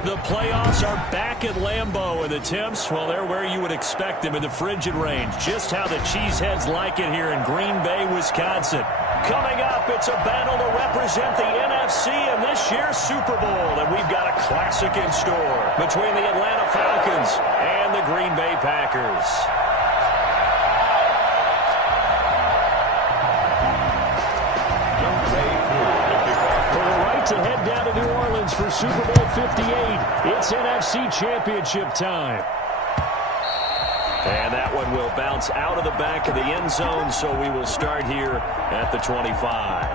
The playoffs are back at Lambeau, and the temps, well, they're where you would expect them in the frigid range. Just how the Cheeseheads like it here in Green Bay, Wisconsin. Coming up, it's a battle to represent the NFC in this year's Super Bowl, and we've got a classic in store between the Atlanta Falcons and the Green Bay Packers. To head down to New Orleans for Super Bowl 58. It's NFC Championship time. And that one will bounce out of the back of the end zone, so we will start here at the 25.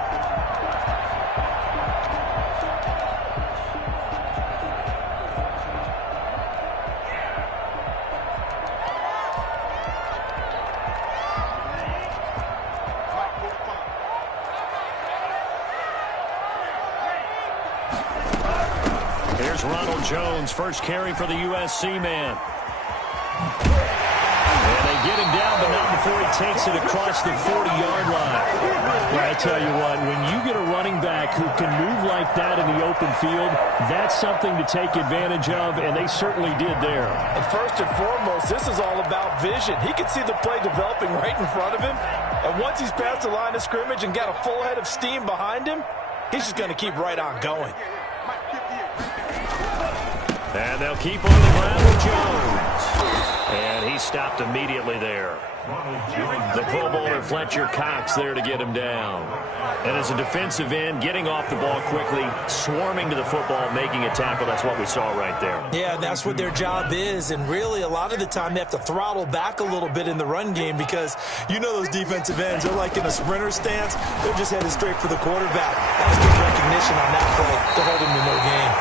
Jones, first carry for the USC man. And they get him down, but not before he takes it across the 40-yard line. Well, I tell you what, when you get a running back who can move like that in the open field, that's something to take advantage of, and they certainly did there. And first and foremost, this is all about vision. He can see the play developing right in front of him, and once he's past the line of scrimmage and got a full head of steam behind him, he's just going to keep right on going. And they'll keep on the ground with Jones. And he stopped immediately there. The Pro Bowler Fletcher Cox there to get him down. And as a defensive end, getting off the ball quickly, swarming to the football, making a tackle. That's what we saw right there. Yeah, that's what their job is. And really, a lot of the time, they have to throttle back a little bit in the run game because you know those defensive ends, they're like in a sprinter stance. They're just headed straight for the quarterback. That was good recognition on that play to hold him to no gain.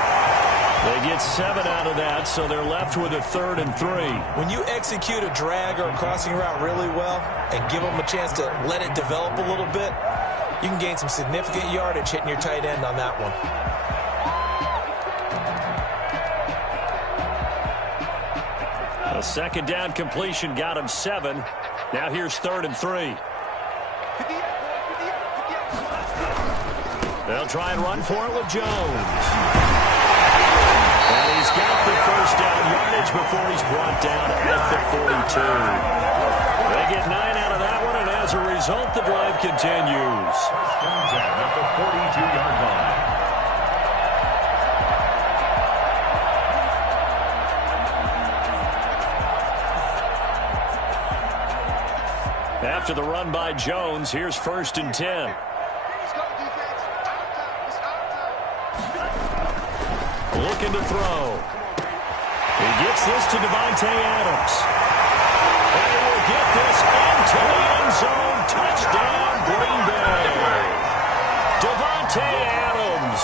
They get 7 out of that, so they're left with a 3rd and 3. When you execute a drag or a crossing route really well and give them a chance to let it develop a little bit, you can gain some significant yardage hitting your tight end on that one. A second down completion got him 7. Now here's 3rd and 3. They'll try and run for it with Jones. And he's got the first down yardage before he's brought down at the 42. They get 9 out of that one, and as a result, the drive continues. At the 42-yard line. After the run by Jones, here's 1st and 10. Looking to throw. He gets this to Davante Adams. And he will get this into the end zone. Touchdown, Green Bay. Davante Adams,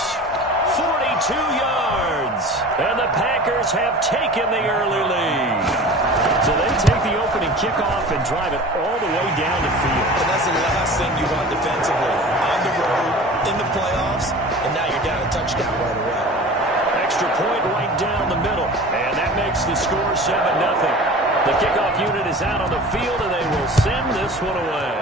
42 yards. And the Packers have taken the early lead. So they take the opening kickoff and drive it all the way down the field. And that's the last thing you want defensively. On the road, in the playoffs, and now you're down a touchdown right away. Extra point right down the middle, and that makes the score 7-0. The kickoff unit is out on the field, and they will send this one away.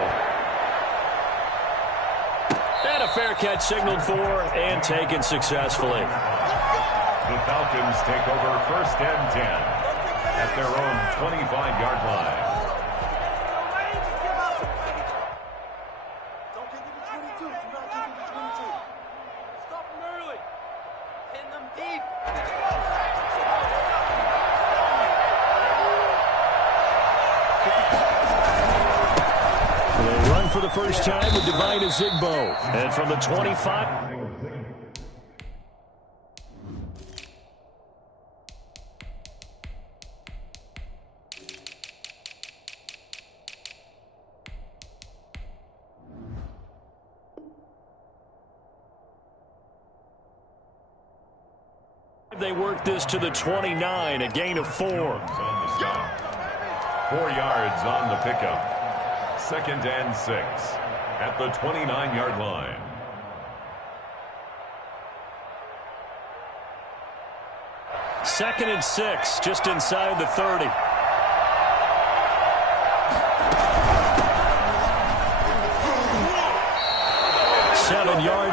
And a fair catch signaled for and taken successfully. The Falcons take over 1st and 10 at their own 25-yard line. They run for the first time with Divine Azigbo. And from the 25... They work this to the 29, a gain of 4. 4 yards on the pickup. 2nd and 6 at the 29-yard line. Second and 6, just inside the 30.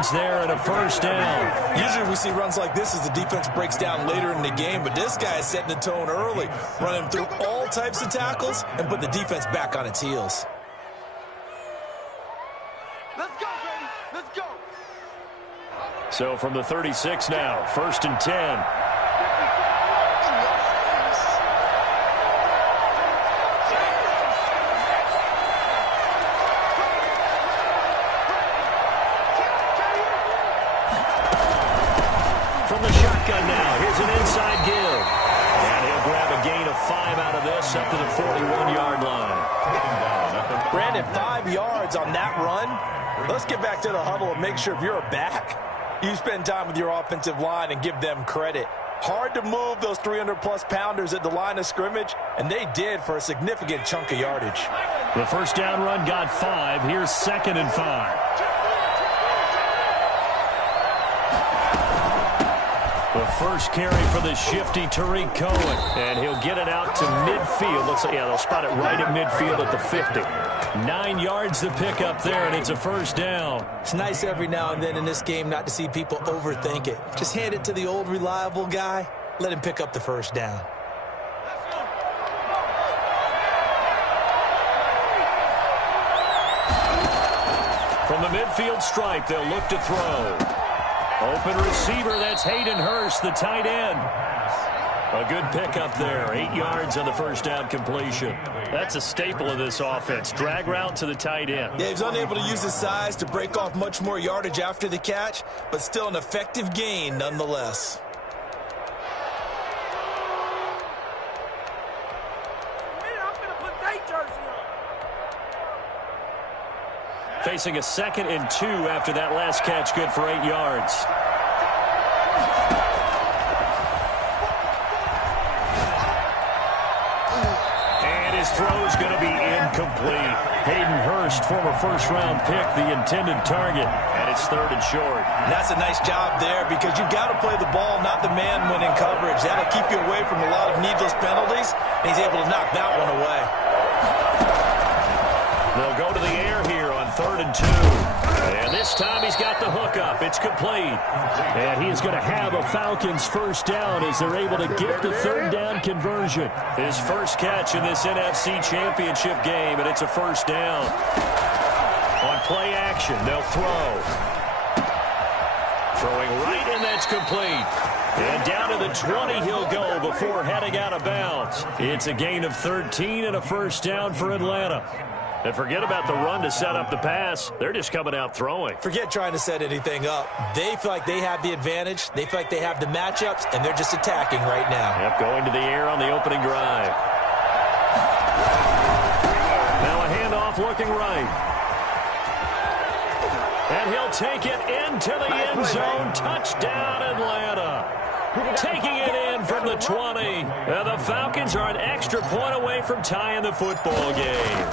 yards there and a first down. Usually we see runs like this as the defense breaks down later in the game, but this guy is setting the tone early, running through all types of tackles and put the defense back on its heels. Let's go, baby. Let's go. So from the 36 now, 1st and 10. From the shotgun now, here's an inside give. And he'll grab a gain of 5 out of this up to the 41-yard line. Brandon, 5 yards on that run. Let's get back to the huddle and make sure if you're a back, you spend time with your offensive line and give them credit. Hard to move those 300-plus pounders at the line of scrimmage, and they did for a significant chunk of yardage. The first down run got 5. Here's 2nd and 5. The first carry for the shifty Tariq Cohen. And he'll get it out to midfield. Looks like, yeah, they'll spot it right at midfield at the 50. 9 yards to pick up there, and it's a first down. It's nice every now and then in this game not to see people overthink it. Just hand it to the old reliable guy. Let him pick up the first down. From the midfield stripe, they'll look to throw. Open receiver, that's Hayden Hurst, the tight end. A good pickup there, 8 yards on the first down completion. That's a staple of this offense, drag route to the tight end. Yeah, he's unable to use his size to break off much more yardage after the catch, but still an effective gain nonetheless. Facing a 2nd and 2 after that last catch, good for 8 yards. And his throw's going to be incomplete. Hayden Hurst, former first-round pick, the intended target, and it's 3rd and short. And that's a nice job there because you've got to play the ball, not the man when in coverage. That'll keep you away from a lot of needless penalties, and he's able to knock that one away. They'll go to the air here on 3rd and 2. And this time he's got the hook up. It's complete. And he is going to have a Falcons first down as they're able to get the 3rd down conversion. His first catch in this NFC Championship game, and it's a first down. On play action, they'll throw. Throwing right, and that's complete. And down to the 20 he'll go before heading out of bounds. It's a gain of 13 and a first down for Atlanta. And forget about the run to set up the pass. They're just coming out throwing. Forget trying to set anything up. They feel like they have the advantage. They feel like they have the matchups, and they're just attacking right now. Yep, going to the air on the opening drive. Now a handoff looking right. And he'll take it into the end zone. Touchdown, Atlanta. Taking it in from the 20. And the Falcons are an extra point away from tying the football game.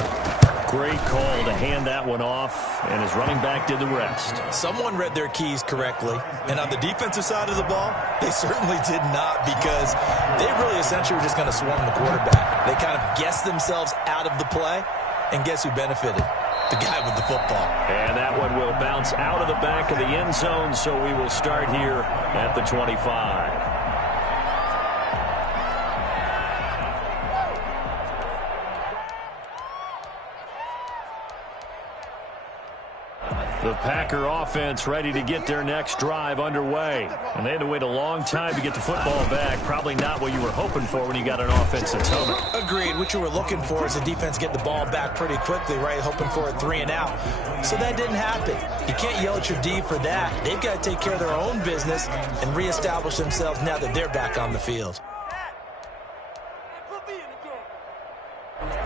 Great call to hand that one off, and his running back did the rest. Someone read their keys correctly, and on the defensive side of the ball, they certainly did not because they really essentially were just going to swarm the quarterback. They kind of guessed themselves out of the play, and guess who benefited? The guy with the football. And that one will bounce out of the back of the end zone, so we will start here at the 25. The Packer offense ready to get their next drive underway. And they had to wait a long time to get the football back. Probably not what you were hoping for when you got an offense that's humming. Agreed. What you were looking for is the defense get the ball back pretty quickly, right? Hoping for a 3 and out. So that didn't happen. You can't yell at your D for that. They've got to take care of their own business and reestablish themselves now that they're back on the field.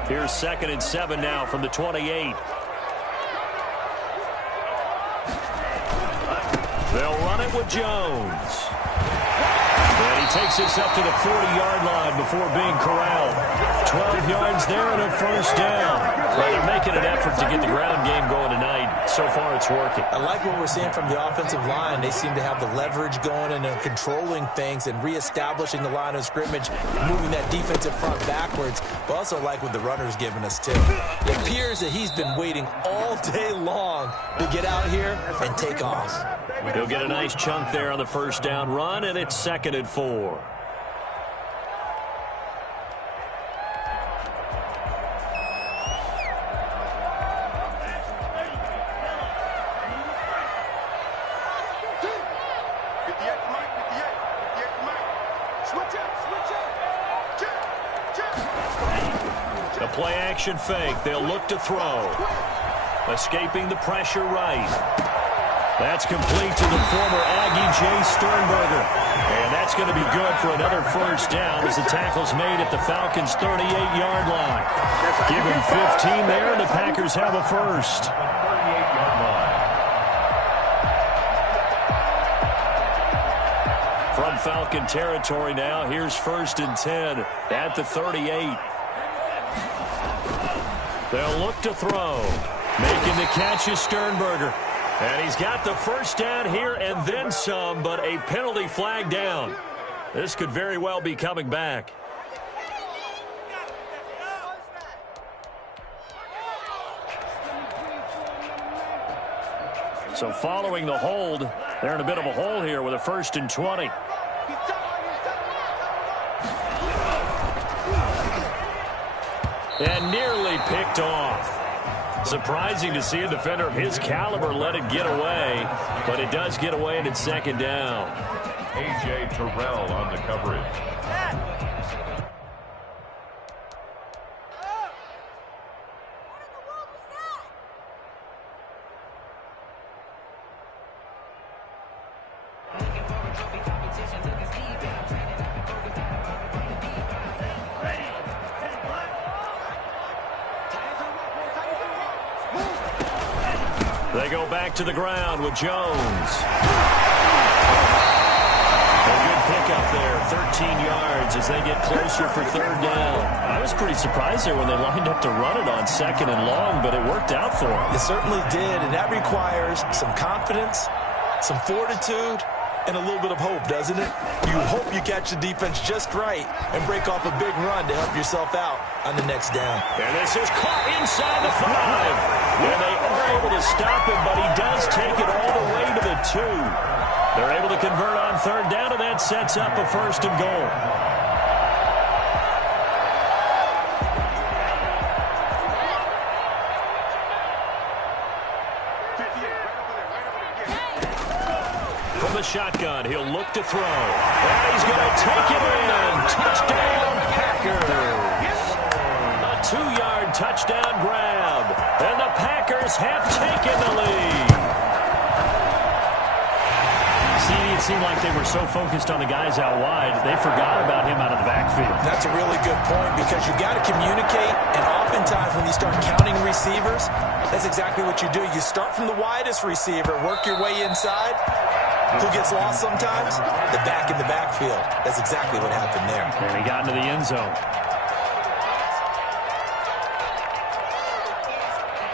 Here's 2nd and 7 now from the 28. They'll run it with Jones. And he takes this up to the 40-yard line before being corralled. 12 yards there and a first down. Well, they're making an effort to get the ground game going tonight. So far, it's working. I like what we're seeing from the offensive line. They seem to have the leverage going and they're controlling things and reestablishing the line of scrimmage, moving that defensive front backwards. But also like what the runner's giving us, too. It appears that he's been waiting all day long to get out here and take off. He'll get a nice chunk there on the first down run, and it's 2nd and 4. The play-action fake. They'll look to throw. Escaping the pressure right. That's complete to the former Aggie, Jay Sternberger. And that's going to be good for another first down as the tackle's made at the Falcons' 38-yard line. Give him 15 there, and the Packers have a first. 38-yard line. From Falcon territory now, here's 1st and 10 at the 38. They'll look to throw. Making the catch is Sternberger. And he's got the first down here and then some, but a penalty flag down. This could very well be coming back. So following the hold, they're in a bit of a hole here with a 1st and 20. And nearly picked off. Surprising to see a defender of his caliber let it get away, but it does get away and it's 2nd down. A.J. Terrell on the coverage. They go back to the ground with Jones. A good pickup there, 13 yards as they get closer for 3rd down. I was pretty surprised there when they lined up to run it on 2nd and long, but it worked out for them. It certainly did, and that requires some confidence, some fortitude, and a little bit of hope, doesn't it? You hope you catch the defense just right and break off a big run to help yourself out on the next down. And this is caught inside the 5. And they are able to stop him, but he does take it all the way to the 2. They're able to convert on 3rd down, and that sets up a 1st and goal. From the shotgun, he'll look to throw. And he's going to take it in. Touchdown, Packers. A 2-yard touchdown grab. And the Packers have taken the lead. See, it seemed like they were so focused on the guys out wide, they forgot about him out of the backfield. That's a really good point because you got to communicate, and oftentimes when you start counting receivers, that's exactly what you do. You start from the widest receiver, work your way inside. Who gets lost sometimes? The back in the backfield. That's exactly what happened there. And he got into the end zone.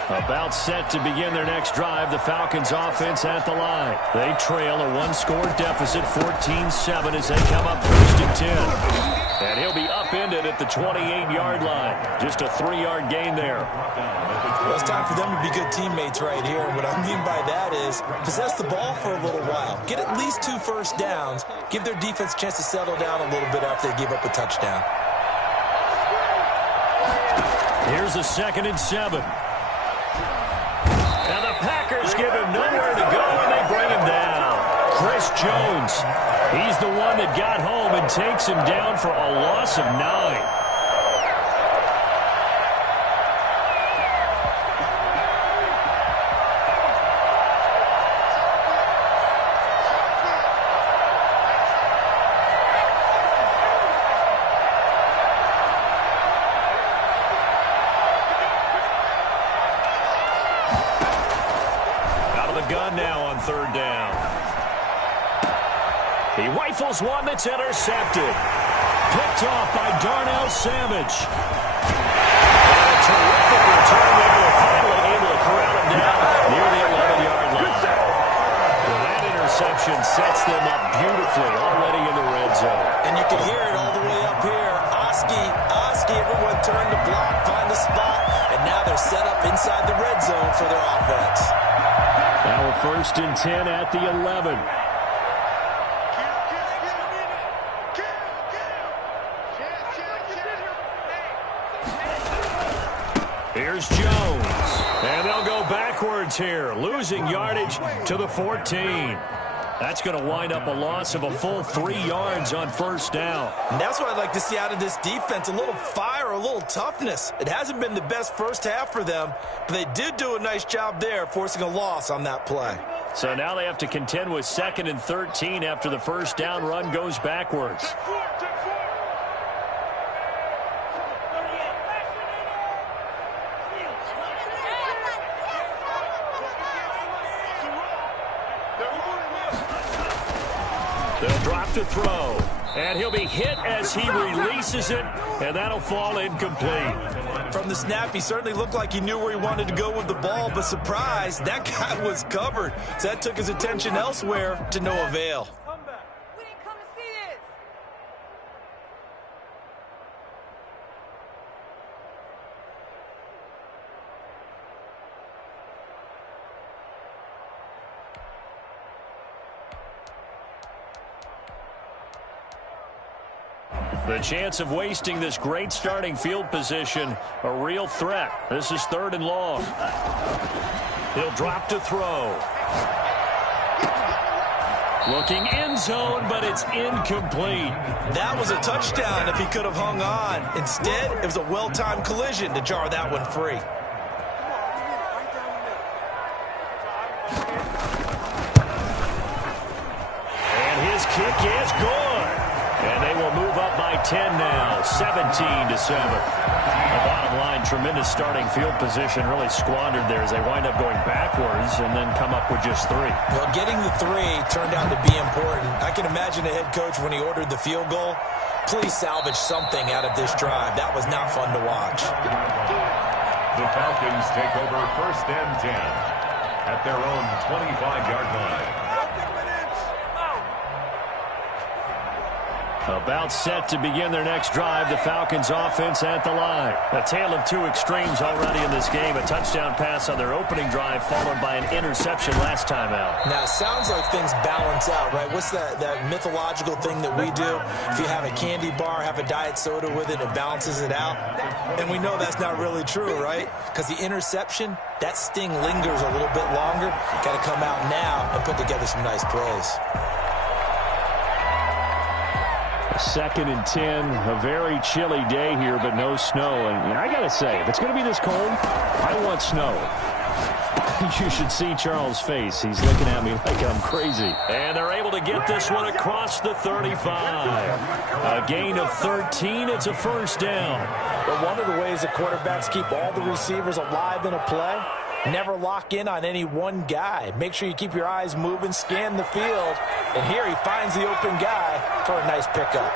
About set to begin their next drive, the Falcons offense at the line. They trail a 1-score deficit, 14-7 as they come up 1st and 10. And he'll be upended at the 28-yard line. Just a 3-yard gain there. Well, it's time for them to be good teammates right here. And what I mean by that is possess the ball for a little while. Get at least 2 first downs. Give their defense a chance to settle down a little bit after they give up a touchdown. Here's a 2nd and 7. And the Packers give him nowhere to go, and they bring him down. Chris Jones, he's the one that got home and takes him down for a loss of 9. Gun now on 3rd down. He rifles one that's intercepted. Picked off by Darnell Savage. And a terrific return there. They're finally able to corral him down near the 11-yard line. Well, that interception sets them up beautifully already in the red zone. And you can hear it all the way up here. Oski, everyone turned to block, find a spot, and now they're set up inside the red zone for their offense. Now a 1st and 10 at the 11. Here's Jones. And they'll go backwards here, losing yardage to the 14. That's going to wind up a loss of a full 3 yards on 1st down. And that's what I'd like to see out of this defense, a little fire, a little toughness. It hasn't been the best first half for them, but they did do a nice job there, forcing a loss on that play. So now they have to contend with 2nd and 13 after the 1st down run goes backwards. They'll drop to throw, and he'll be hit as he releases it, and that'll fall incomplete. From the snap, he certainly looked like he knew where he wanted to go with the ball, but surprise, that guy was covered. So that took his attention elsewhere to no avail. We didn't come to see this. The chance of wasting this great starting field position, a real threat. This is 3rd and long. He'll drop to throw. Looking end zone, but it's incomplete. That was a touchdown if he could have hung on. Instead, it was a well-timed collision to jar that one free. And his kick is good. And they will move up by 10 now, 17-7. The bottom line, tremendous starting field position, really squandered there as they wind up going backwards and then come up with just 3. Well, getting the 3 turned out to be important. I can imagine the head coach when he ordered the field goal. Please salvage something out of this drive. That was not fun to watch. The Falcons take over 1st and 10 at their own 25-yard line. About set to begin their next drive, the Falcons offense at the line. A tale of 2 extremes already in this game. A touchdown pass on their opening drive followed by an interception last time out. Now, it sounds like things balance out, right? What's that mythological thing that we do? If you have a candy bar, have a diet soda with it, it balances it out. And we know that's not really true, right? Because the interception, that sting lingers a little bit longer. Got to come out now and put together some nice plays. 2nd and 10, a very chilly day here, but no snow. And I got to say, if it's going to be this cold, I want snow. You should see Charles' face. He's looking at me like I'm crazy. And they're able to get this one across the 35. A gain of 13. It's a 1st down. But one of the ways that quarterbacks keep all the receivers alive in a play, never lock in on any one guy. Make sure you keep your eyes moving, scan the field. And here he finds the open guy for a nice pickup.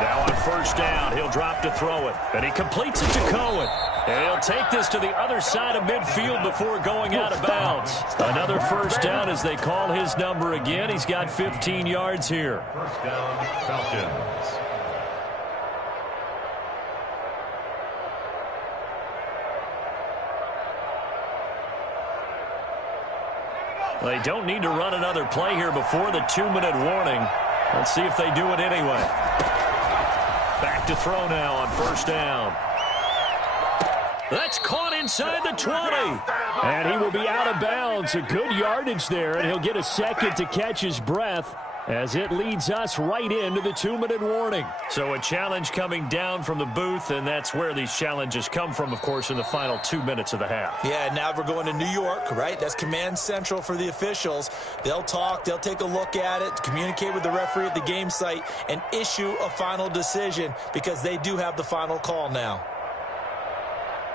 Now on 1st down, he'll drop to throw it. And he completes it to Cohen. And he'll take this to the other side of midfield before going out of bounds. Another 1st down as they call his number again. He's got 15 yards here. 1st down, Falcons. They don't need to run another play here before the 2-minute warning. Let's see if they do it anyway. Back to throw now on 1st down. That's caught inside the 20. And he will be out of bounds. A good yardage there, and he'll get a second to catch his breath as it leads us right into the 2-minute warning. So a challenge coming down from the booth, and that's where these challenges come from, of course, in the final 2 minutes of the half. Yeah, now we're going to New York, right? That's command central for the officials. They'll talk, they'll take a look at it, communicate with the referee at the game site, and issue a final decision because they do have the final call now.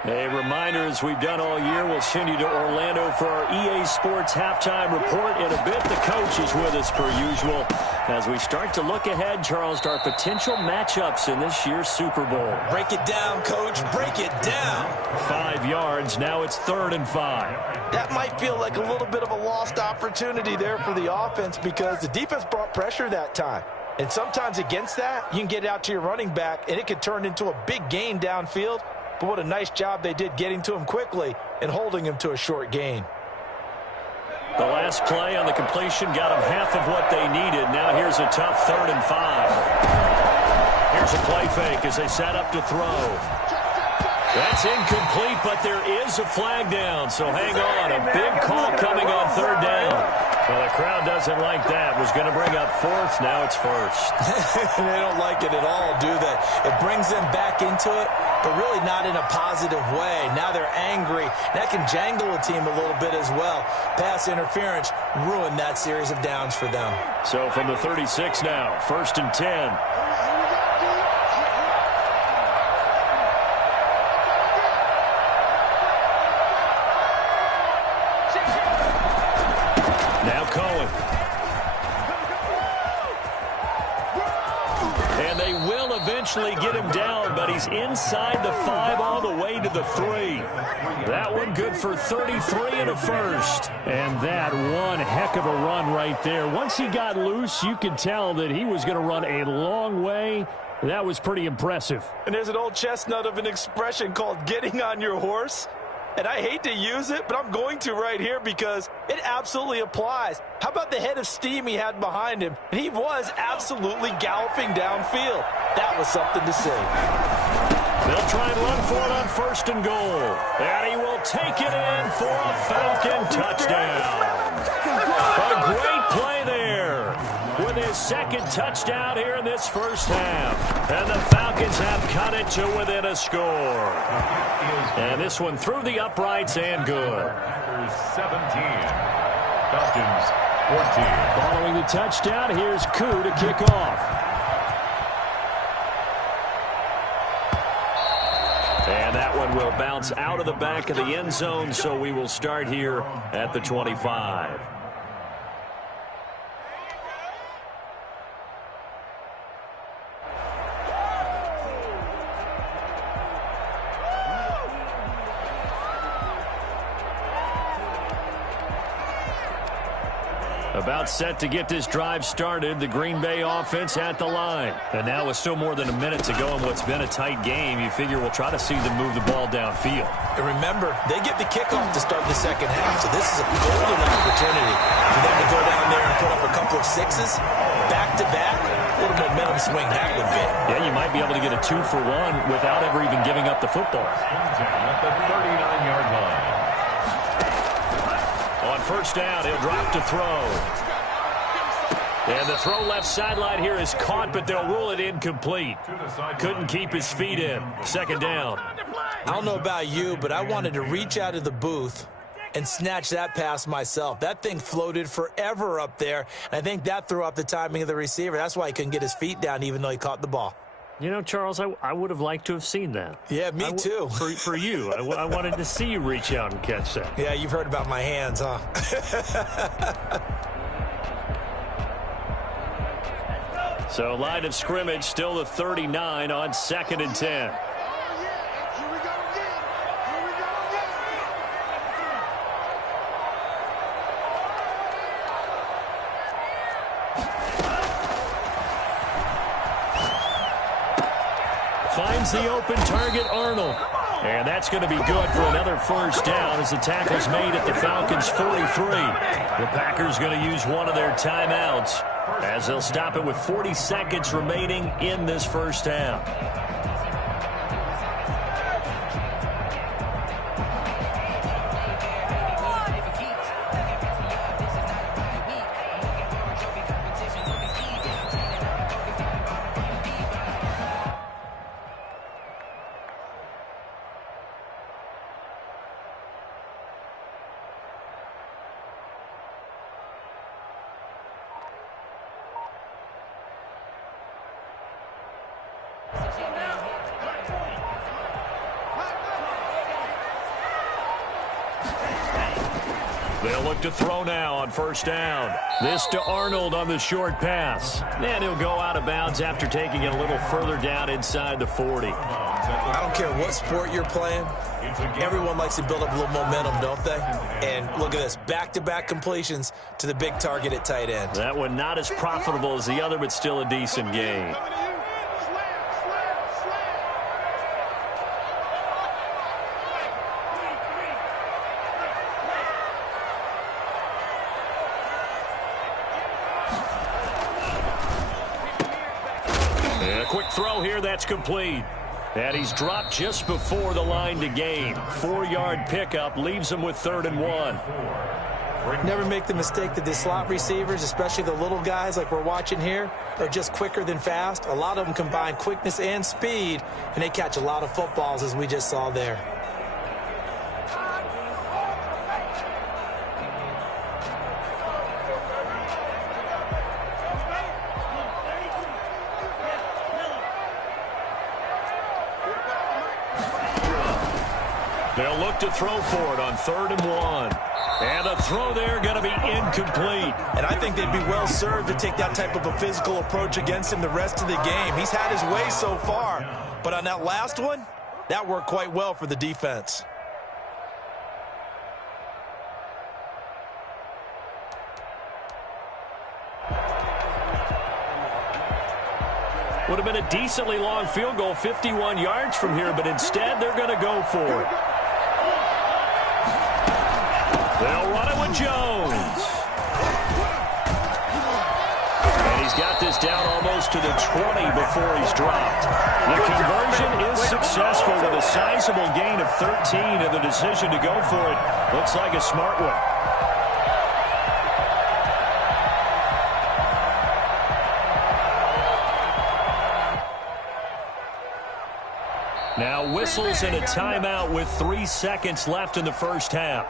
A reminder, as we've done all year, we'll send you to Orlando for our EA Sports halftime report. In a bit, the coach is with us per usual as we start to look ahead, Charles, to our potential matchups in this year's Super Bowl. Break it down, Coach. Break it down. 5 yards. Now it's 3rd and 5. That might feel like a little bit of a lost opportunity there for the offense because the defense brought pressure that time. And sometimes against that, you can get out to your running back, and it could turn into a big gain downfield. But what a nice job they did getting to him quickly and holding him to a short gain. The last play on the completion got them half of what they needed. Now here's a tough 3rd and 5. Here's a play fake as they set up to throw. That's incomplete, but there is a flag down. So hang on. A big call coming on 3rd down. Well, the crowd doesn't like that. Was going to bring up 4th. Now it's 1st. They don't like it at all, do they? It brings them back into it, but really not in a positive way. Now they're angry. That can jangle a team a little bit as well. Pass interference ruined that series of downs for them. So from the 36 now, 1st and 10. Now Cohen. And they will eventually get him down, but he's inside the 5 all the way to the 3. That one good for 33 and a first. And that one heck of a run right there. Once he got loose, you could tell that he was going to run a long way. That was pretty impressive. And there's an old chestnut of an expression called getting on your horse. And I hate to use it, but I'm going to right here because it absolutely applies. How about the head of steam he had behind him? And he was absolutely galloping downfield. That was something to see. They'll try and run for it on 1st and goal. And he will take it in for a Falcon touchdown. A great play there with his 2nd touchdown here in this first half. And the Falcons have cut it to within a score. And this one through the uprights and good. 17. Falcons 14. Following the touchdown, here's Koo to kick off. And that one will bounce out of the back of the end zone, so we will start here at the 25. About set to get this drive started. The Green Bay offense at the line. And now with still more than a minute to go in what's been a tight game, you figure we'll try to see them move the ball downfield. And remember, they get the kickoff to start the second half, so this is a golden opportunity for them to go down there and put up a couple of sixes, back-to-back. What a momentum swing that would be. Yeah, you might be able to get a 2-for-1 without ever even giving up the football. At the 39-yard line. On 1st down, he'll drop to throw. And the throw left sideline here is caught, but they'll rule it incomplete. Couldn't keep his feet in. 2nd down. I don't know about you, but I wanted to reach out of the booth and snatch that pass myself. That thing floated forever up there, and I think that threw off the timing of the receiver. That's why he couldn't get his feet down even though he caught the ball. You know, Charles, I would have liked to have seen that. Yeah, me too. For you. I wanted to see you reach out and catch that. Yeah, you've heard about my hands, huh? So line of scrimmage still the 39 on 2nd and 10. Finds the open target, Arnold. And that's going to be good for another 1st down as the tackle's made at the Falcons' 43. The Packers going to use one of their timeouts as they'll stop it with 40 seconds remaining in this first half. look to throw now on first down. This to Arnold on the short pass. And he'll go out of bounds after taking it a little further down inside the 40. I don't care what sport you're playing. Everyone likes to build up a little momentum, don't they? And look at this, back-to-back completions to the big target at tight end. That one not as profitable as the other, but still a decent gain. And a quick throw here, that's complete. And he's dropped just before the line to gain. 4-yard pickup leaves him with 3rd and 1. Never make the mistake that the slot receivers, especially the little guys like we're watching here, are just quicker than fast. A lot of them combine quickness and speed, and they catch a lot of footballs, as we just saw there. They'll look to throw for it on 3rd and 1. And the throw there going to be incomplete. And I think they'd be well served to take that type of a physical approach against him the rest of the game. He's had his way so far. But on that last one, that worked quite well for the defense. Would have been a decently long field goal, 51 yards from here, but instead they're going to go for it. They'll run it with Jones. And he's got this down almost to the 20 before he's dropped. The conversion is successful with a sizable gain of 13, and the decision to go for it looks like a smart one. Now whistles and a timeout with 3 seconds left in the first half.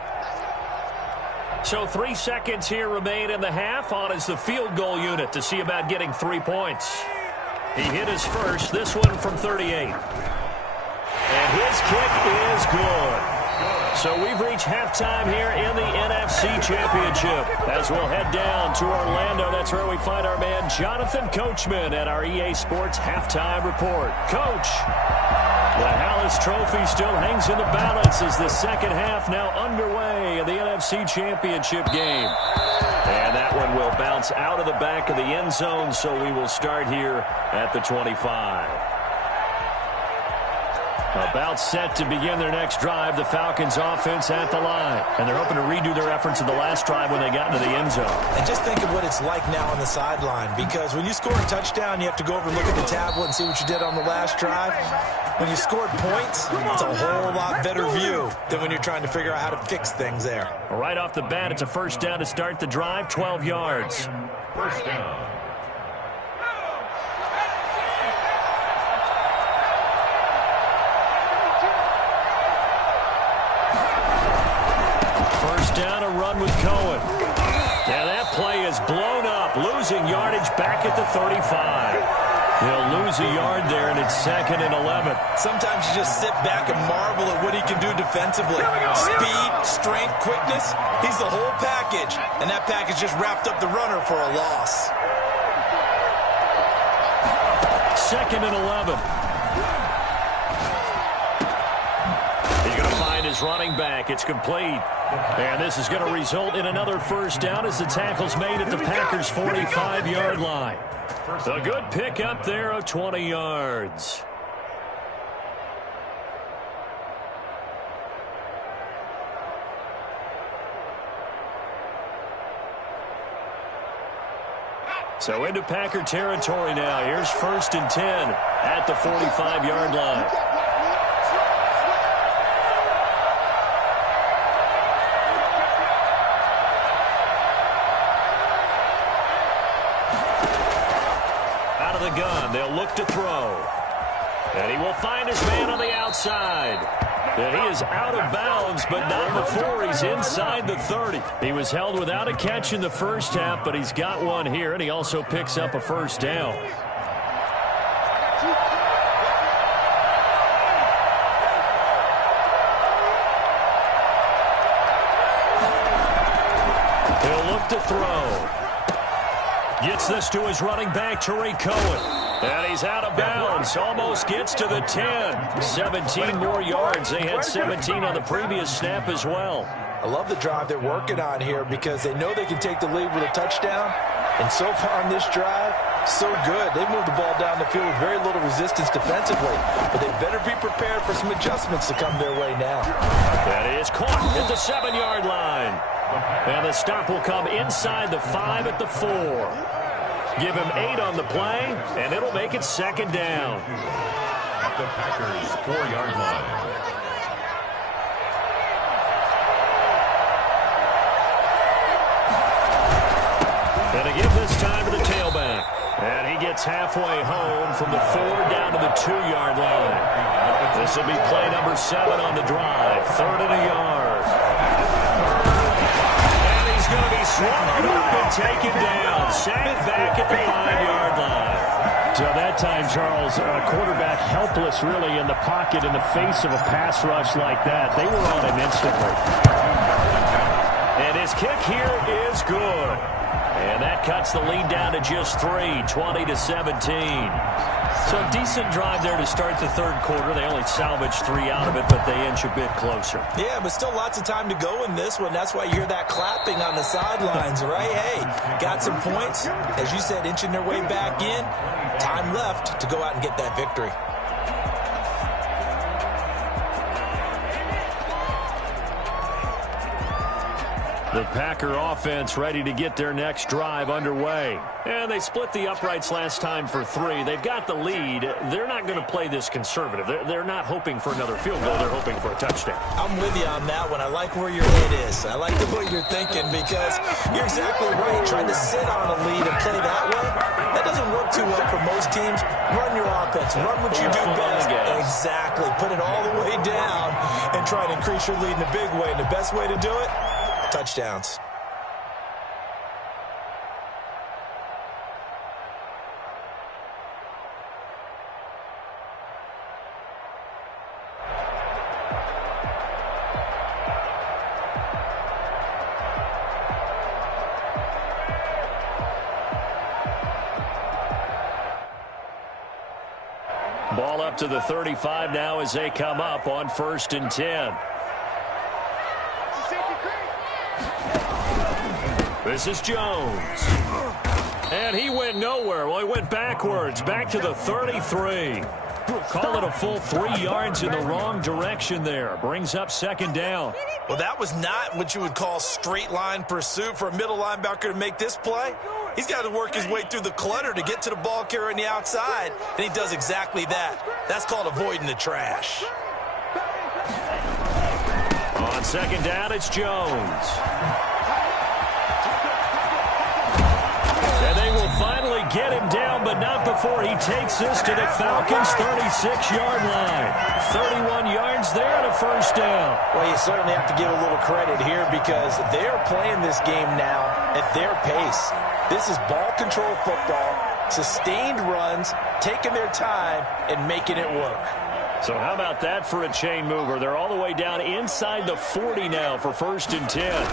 So 3 seconds here remain in the half. On is the field goal unit to see about getting 3 points. He hit his first, this one from 38. And his kick is good. So we've reached halftime here in the NFC Championship. As we'll head down to Orlando, that's where we find our man Jonathan Coachman at our EA Sports Halftime Report. Coach, the Hallis Trophy still hangs in the balance as the second half now underway in the NFC Championship game. And that one will bounce out of the back of the end zone, so we will start here at the 25. About set to begin their next drive, the Falcons offense at the line. And they're hoping to redo their efforts in the last drive when they got into the end zone. And just think of what it's like now on the sideline, because when you score a touchdown, you have to go over and look at the tablet and see what you did on the last drive. When you scored points, it's a whole lot better view than when you're trying to figure out how to fix things there. Right off the bat, it's a first down to start the drive, 12 yards. First down. Down a run with Cohen. And that play is blown up, losing yardage back at the 35. He'll lose a yard there, and it's 2nd and 11. Sometimes you just sit back and marvel at what he can do defensively. Speed, strength, quickness, he's the whole package. And that package just wrapped up the runner for a loss. 2nd and 11. He's going to find his running back. It's complete. And this is going to result in another first down as the tackle's made at the Packers' 45-yard line. A good pickup there of 20 yards. So into Packer territory now. Here's 1st and 10 at the 45-yard line. The gun, they'll look to throw. And he will find his man on the outside. And he is out of bounds, but not before he's inside the 30. He was held without a catch in the first half, but he's got one here, and he also picks up a first down. set to throw. Gets this to his running back, Tariq Cohen. And he's out of bounds. Almost gets to the 10. 17 more yards. They had 17 on the previous snap as well. I love the drive they're working on here because they know they can take the lead with a touchdown. And so far on this drive, so good. They moved the ball down the field with very little resistance defensively. But they better be prepared for some adjustments to come their way now. That is caught at the 7-yard line. And the stop will come inside the 5 at the 4. Give him 8 on the play, and it'll make it second down. At the Packers' 4-yard line. And to give this time to the tailback. And he gets halfway home from the 4 down to the 2-yard line. This will be play number 7 on the drive. 3rd and a yard. And he's going to be swallowed up and taken down. Sacked back at the 5-yard line. So that time, Charles, a quarterback helpless really in the pocket in the face of a pass rush like that. They were on him instantly. And his kick here is good. And that cuts the lead down to just 3, 20-17. So a decent drive there to start the third quarter. They only salvaged 3 out of it, but they inch a bit closer. Yeah, but still lots of time to go in this one. That's why you hear that clapping on the sidelines, right? Hey, got some points. As you said, inching their way back in. Time left to go out and get that victory. The Packer offense ready to get their next drive underway. And they split the uprights last time for 3. They've got the lead. They're not going to play this conservative. They're not hoping for another field goal. They're hoping for a touchdown. I'm with you on that one. I like where your head is. I like the way you're thinking because you're exactly right. Trying to sit on a lead and play that way, that doesn't work too well for most teams. Run your offense. Run what you do best. Exactly. Put it all the way down and try to increase your lead in a big way. And the best way to do it, touchdowns. Ball up to the 35 now as they come up on 1st and 10. This is Jones. And he went nowhere. Well, he went backwards, back to the 33. Call it a full 3 yards in the wrong direction there. Brings up 2nd down. Well, that was not what you would call straight line pursuit for a middle linebacker to make this play. He's got to work his way through the clutter to get to the ball carrier on the outside, and he does exactly that. That's called avoiding the trash. On 2nd down, it's Jones. And they will finally get him down, but not before he takes this to the Falcons' 36-yard line. 31 yards there and a 1st down. Well, you certainly have to give a little credit here because they're playing this game now at their pace. This is ball control football, sustained runs, taking their time, and making it work. So how about that for a chain mover? They're all the way down inside the 40 now for 1st and 10.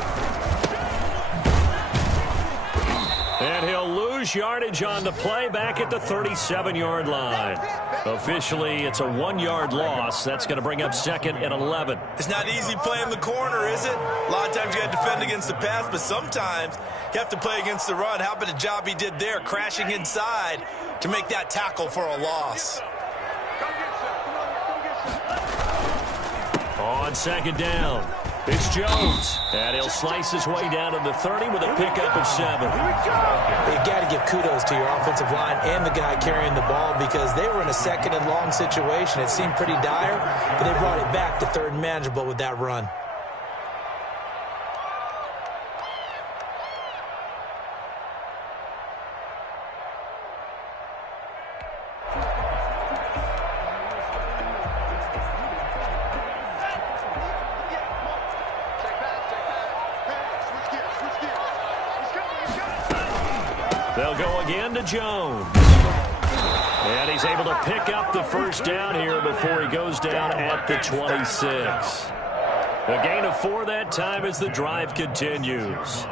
And he'll lose yardage on the play back at the 37-yard line. Officially, it's a 1-yard loss. That's going to bring up 2nd and 11. It's not easy playing the corner, is it? A lot of times you got to defend against the pass, but sometimes you have to play against the run. How about the job he did there, crashing inside to make that tackle for a loss? On 2nd down, it's Jones. And he'll slice his way down to the 30 with a pickup of 7. You got to give kudos to your offensive line and the guy carrying the ball because they were in a 2nd and long situation. It seemed pretty dire, but they brought it back to 3rd and manageable with that run. They'll go again to Jones. And he's able to pick up the 1st down here before he goes down at the 26. A gain of 4 that time as the drive continues.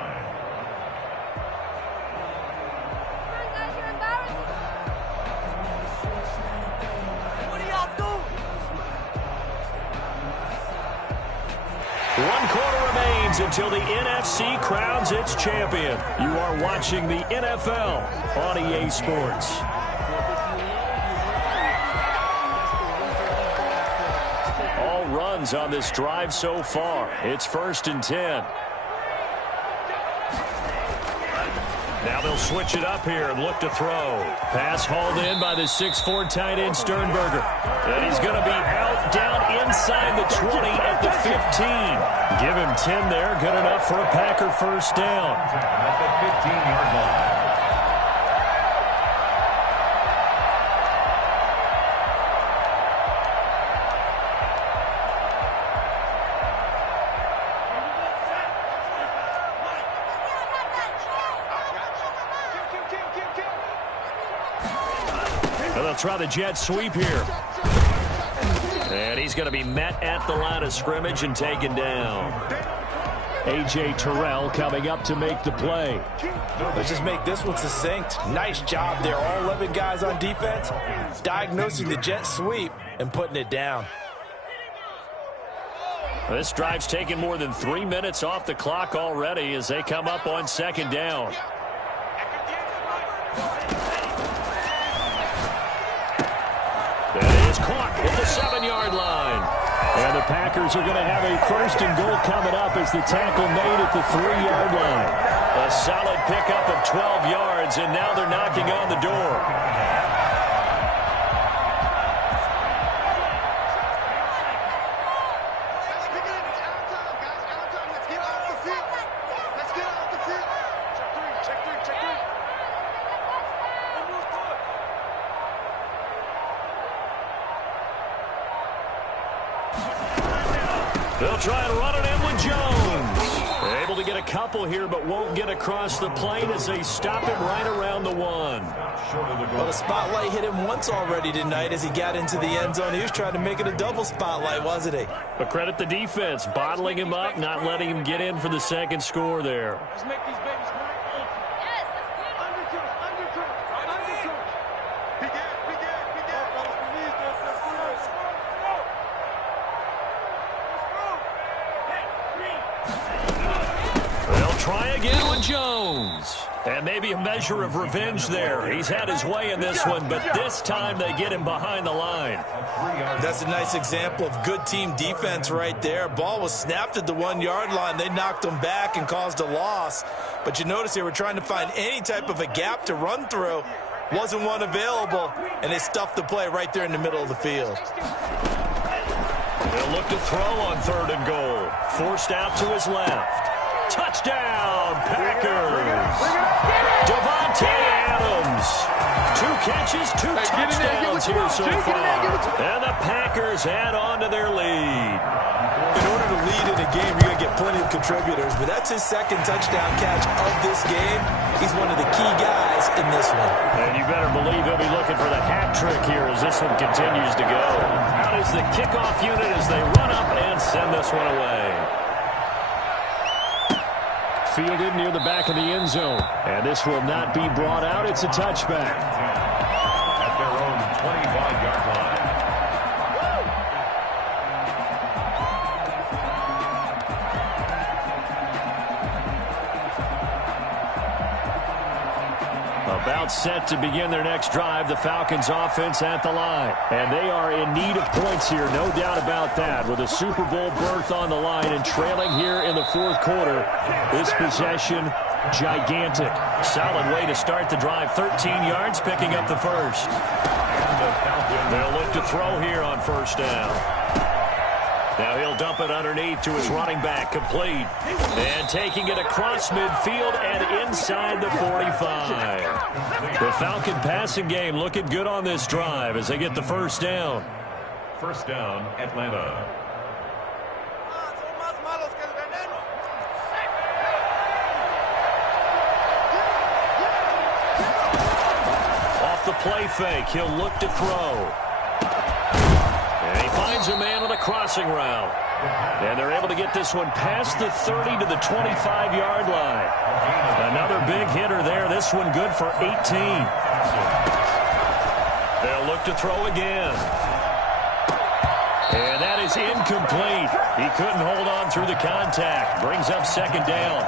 1 quarter remains until the NFC crowns its champion. You are watching the NFL on EA Sports. All runs on this drive so far. It's 1st and 10. Now they'll switch it up here and look to throw. Pass hauled in by the 6'4" tight end Sternberger. And he's going to be out down inside the 20 at the 15. Give him 10 there. Good enough for a Packer first down. At the 15-yard line. They'll try the jet sweep here. And he's going to be met at the line of scrimmage and taken down. A.J. Terrell coming up to make the play. Let's just make this one succinct. Nice job there. All 11 guys on defense diagnosing the jet sweep and putting it down. This drive's taken more than 3 minutes off the clock already as they come up on 2nd down. That is caught at the 7-yard line. And the Packers are going to have a 1st and goal coming up as the tackle made at the 3-yard line. A solid pickup of 12 yards, and now they're knocking on the door. They'll try and run it in with Jones. Able to get a couple here, but won't get across the plane as they stop him right around the 1. Well, the spotlight hit him once already tonight as he got into the end zone. He was trying to make it a double spotlight, wasn't he? But credit the defense, bottling him up, not letting him get in for the 2nd score there. Let's make these babies cry. Yes, let's get it. Undercoat. They'll try again with Jones. And maybe a measure of revenge there. He's had his way in this one, but this time they get him behind the line. That's a nice example of good team defense right there. Ball was snapped at the 1-yard line. They knocked him back and caused a loss. But you notice they were trying to find any type of a gap to run through. Wasn't one available, and they stuffed the play right there in the middle of the field. They'll look to throw on 3rd and goal. Forced out to his left. Touchdown, Packers. Devontae Adams. 2 catches, 2 touchdowns here so far. And the Packers add on to their lead. In order to lead in a game, you're going to get plenty of contributors, but that's his 2nd touchdown catch of this game. He's one of the key guys in this one. And you better believe he'll be looking for the hat trick here as this one continues to go. Out is the kickoff unit as they run up and send this one away. Fielded near the back of the end zone. And this will not be brought out. It's a touchback. At their own 25-yard line. About set to begin their next drive, the Falcons offense at the line. And they are in need of points here, no doubt about that. With a Super Bowl berth on the line and trailing here in the 4th quarter, this possession, gigantic. Solid way to start the drive. 13 yards, picking up the 1st. They'll look to throw here on 1st down. Now he'll dump it underneath to his running back, complete. And taking it across midfield and inside the 45. The Falcon passing game looking good on this drive as they get the 1st down. 1st down, Atlanta. Off the play fake, he'll look to throw. And he finds a man on a crossing route. And they're able to get this one past the 30 to the 25-yard line. Another big hitter there. This one good for 18. They'll look to throw again. And that is incomplete. He couldn't hold on through the contact. Brings up second down.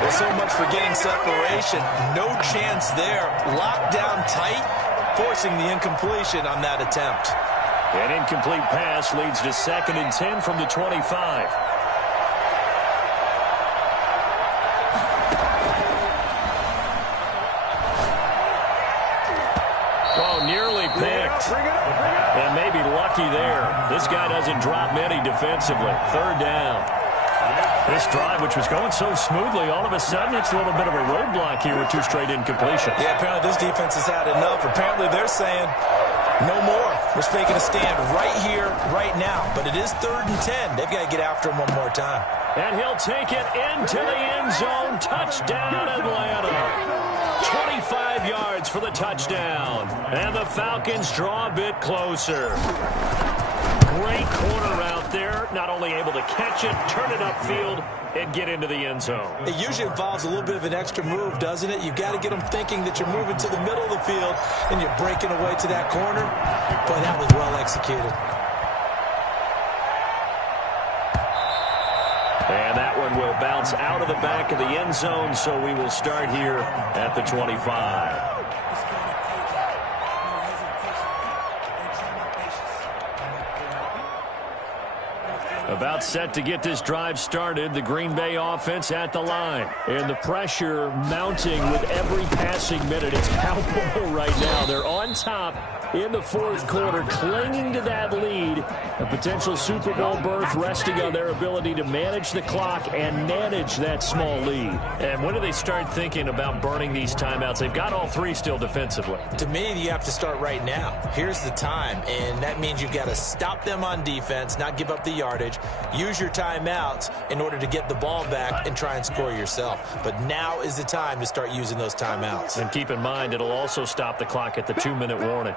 There's so much for getting separation. No chance there. Locked down tight, forcing the incompletion on that attempt. An incomplete pass leads to 2nd and 10 from the 25. Oh, nearly picked. And maybe lucky there. This guy doesn't drop many defensively. 3rd down. This drive, which was going so smoothly, all of a sudden it's a little bit of a roadblock here with 2 straight incompletions. Yeah, apparently this defense has had enough. Apparently they're saying, no more. We're making a stand right here, right now. But it is 3rd and 10. They've got to get after him one more time. And he'll take it into the end zone. Touchdown, Atlanta. 25 yards for the touchdown. And the Falcons draw a bit closer. Great corner out there. Not only able to catch it, turn it upfield, and get into the end zone. It usually involves a little bit of an extra move, doesn't it? You've got to get them thinking that you're moving to the middle of the field and you're breaking away to that corner. Boy, that was well executed. And that one will bounce out of the back of the end zone, so we will start here at the 25. About set to get this drive started, the Green Bay offense at the line. And the pressure mounting with every passing minute. It's palpable right now. They're on top in the 4th quarter, clinging to that lead. A potential Super Bowl berth resting on their ability to manage the clock and manage that small lead. And when do they start thinking about burning these timeouts? They've got all 3 still defensively. To me, you have to start right now. Here's the time, and that means you've got to stop them on defense, not give up the yardage. Use your timeouts in order to get the ball back and try and score yourself. But now is the time to start using those timeouts. And keep in mind, it'll also stop the clock at the 2-minute warning.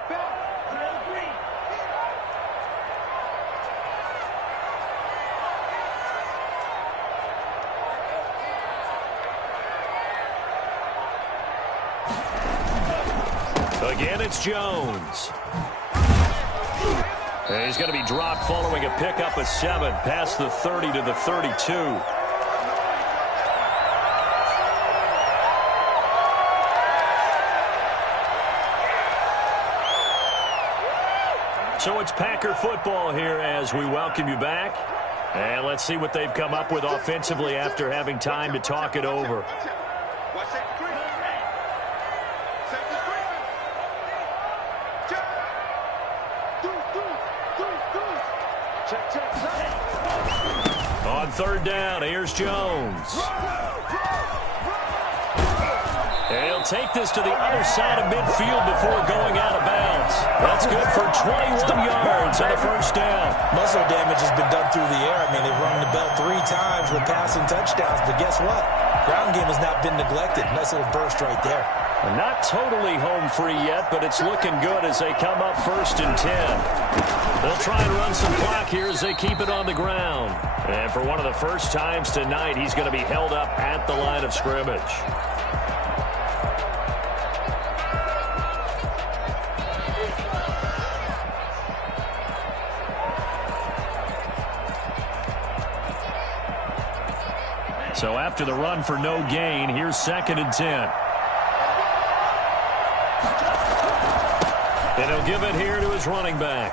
Again, it's Jones. And he's going to be dropped following a pickup of 7 past the 30 to the 32. So it's Packer football here as we welcome you back. And let's see what they've come up with offensively after having time to talk it over. On 3rd down, here's Jones. And he'll take this to the other side of midfield before going out of bounds. That's good for 21 yards and a 1st down. Muscle damage has been done through the air. I mean, they've rung the bell 3 times with passing touchdowns, but guess what? Ground game has not been neglected. Nice little burst right there. Not totally home free yet, but it's looking good as they come up 1st and 10. They'll try and run some clock here as they keep it on the ground. And for one of the first times tonight, he's going to be held up at the line of scrimmage. So after the run for no gain, here's 2nd and 10. And he'll give it here to his running back.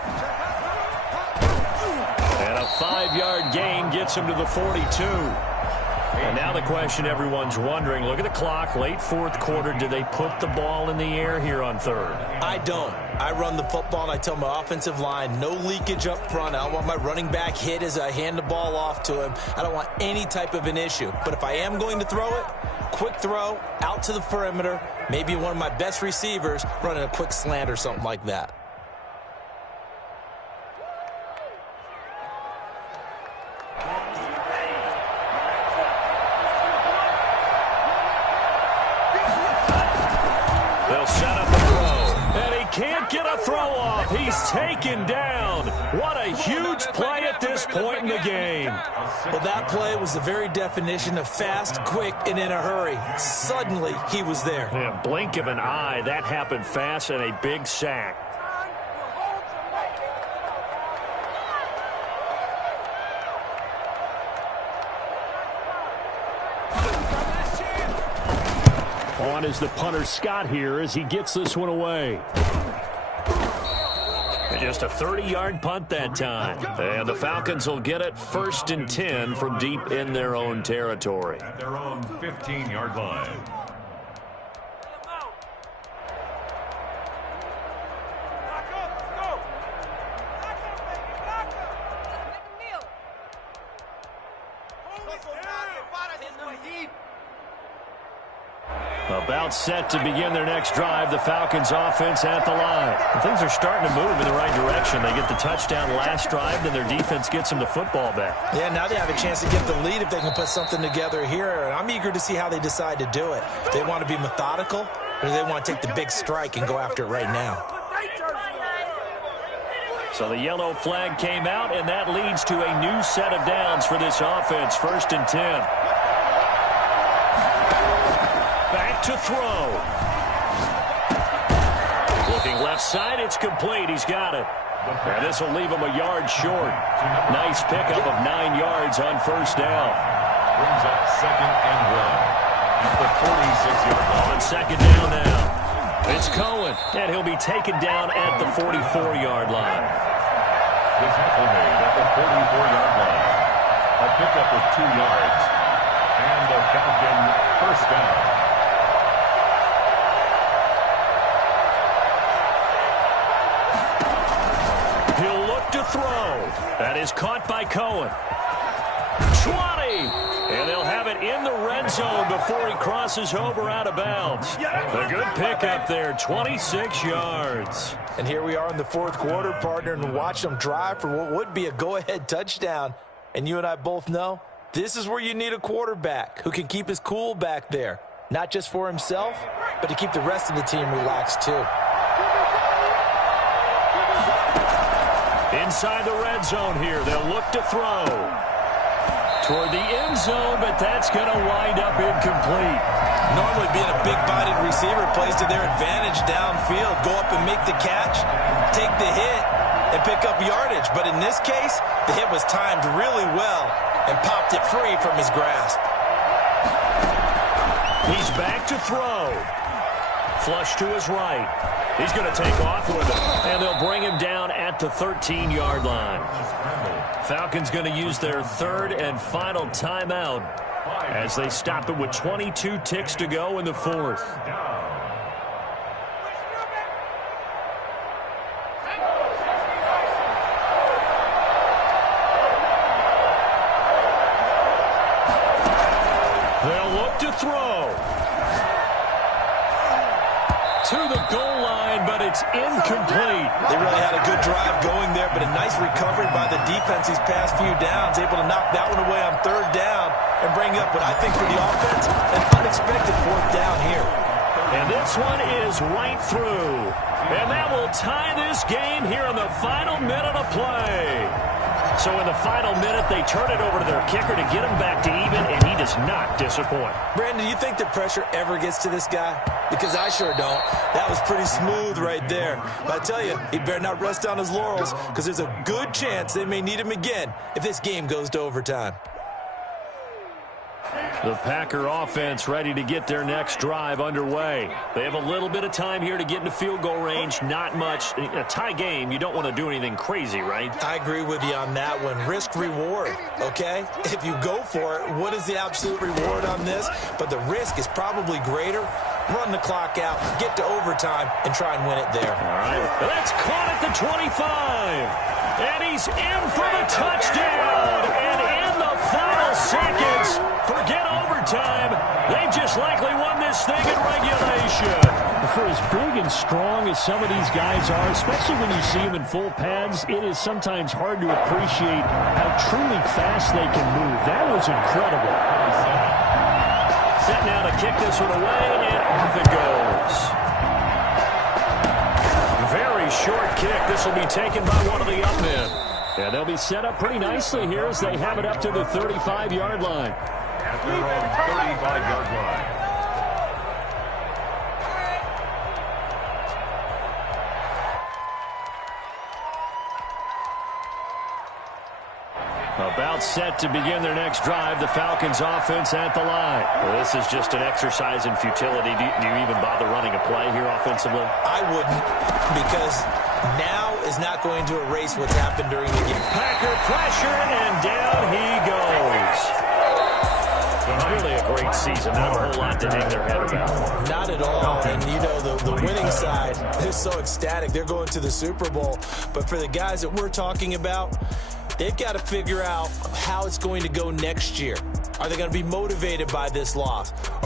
And a 5-yard gain gets him to the 42. And now the question everyone's wondering, look at the clock, late 4th quarter. Do they put the ball in the air here on 3rd? I don't. I run the football, and I tell my offensive line, no leakage up front. I don't want my running back hit as I hand the ball off to him. I don't want any type of an issue. But if I am going to throw it, quick throw, out to the perimeter, maybe one of my best receivers running a quick slant or something like that. They'll set up a throw. And he can't get a throw off. He's taken down. What a huge play at this point in the game. Well, that play was the very definition of fast, quick, and in a hurry. Suddenly, he was there. Yeah, blink of an eye. That happened fast and a big sack. On is the punter Scott here as he gets this one away. Just a 30-yard punt that time. And the Falcons will get it 1st and 10 from deep in their own territory. At their own 15-yard line. About set to begin their next drive. The Falcons offense at the line. And things are starting to move in the right direction. They get the touchdown last drive, then their defense gets them the football back. Yeah, now they have a chance to get the lead if they can put something together here. And I'm eager to see how they decide to do it. They want to be methodical, or do they want to take the big strike and go after it right now? So the yellow flag came out, and that leads to a new set of downs for this offense. 1st and 10. Back to throw. Looking left side, it's complete. He's got it. And this will leave him a yard short. Nice pickup of 9 yards on 1st down. Brings up 2nd and 1 at the 46-yard line. On 2nd down now. It's Cohen, and he'll be taken down at the 44-yard line. The tackle made at the 44-yard line. A pickup of 2 yards. And the Falcon 1st down. He'll look to throw. That is caught by Cohen. 20. And they'll have it in the red zone before he crosses over out of bounds. A good pickup there, 26 yards. And here we are in the 4th quarter, partner, and watch them drive for what would be a go-ahead touchdown. And you and I both know this is where you need a quarterback who can keep his cool back there. Not just for himself, but to keep the rest of the team relaxed too. Inside the red zone here, they'll look to throw. Toward the end zone, but that's going to wind up incomplete. Normally being a big-bodied receiver plays to their advantage downfield. Go up and make the catch, take the hit, and pick up yardage. But in this case, the hit was timed really well and popped it free from his grasp. He's back to throw. Flush to his right. He's going to take off with it, and they'll bring him down at the 13-yard line. Falcons going to use their 3rd and final timeout as they stop it with 22 ticks to go in the 4th. They'll look to throw. To the goal line, but it's incomplete. They really had a good drive going there, but a nice recovery by the defense these past few downs, able to knock that one away on 3rd down and bring up what I think for the offense, an unexpected 4th down here. And this one is right through. And that will tie this game here in the final minute of play. So in the final minute, they turn it over to their kicker to get him back to even, and he does not disappoint. Brandon, do you think the pressure ever gets to this guy? Because I sure don't. That was pretty smooth right there. But I tell you, he better not rest on his laurels, because there's a good chance they may need him again if this game goes to overtime. The Packer offense ready to get their next drive underway. They have a little bit of time here to get into field goal range. Not much. In a tie game, you don't want to do anything crazy, right? I agree with you on that one. Risk reward, okay? If you go for it, what is the absolute reward on this? But the risk is probably greater. Run the clock out, get to overtime, and try and win it there. All right. That's caught at the 25. And he's in for the touchdown. And in the final seconds, forget overtime. They just likely won this thing in regulation. For as big and strong as some of these guys are, especially when you see them in full pads, it is sometimes hard to appreciate how truly fast they can move. That was incredible. Set now to kick this one away, and off it goes. Very short kick. This will be taken by one of the up men. Yeah, they'll be set up pretty nicely here as they have it up to the 35-yard line. At their own 35-yard line. A About set to begin their next drive. The Falcons offense at the line. Well, this is just an exercise in futility. Do you even bother running a play here offensively? I wouldn't, because now is not going to erase what's happened during the game. Packer pressure, and down he goes. It's really a great season. Not a whole lot to hang their head about. Not at all. And, you know, the winning side, they're so ecstatic. They're going to the Super Bowl. But for the guys that we're talking about, they've got to figure out how it's going to go next year. Are they going to be motivated by this loss?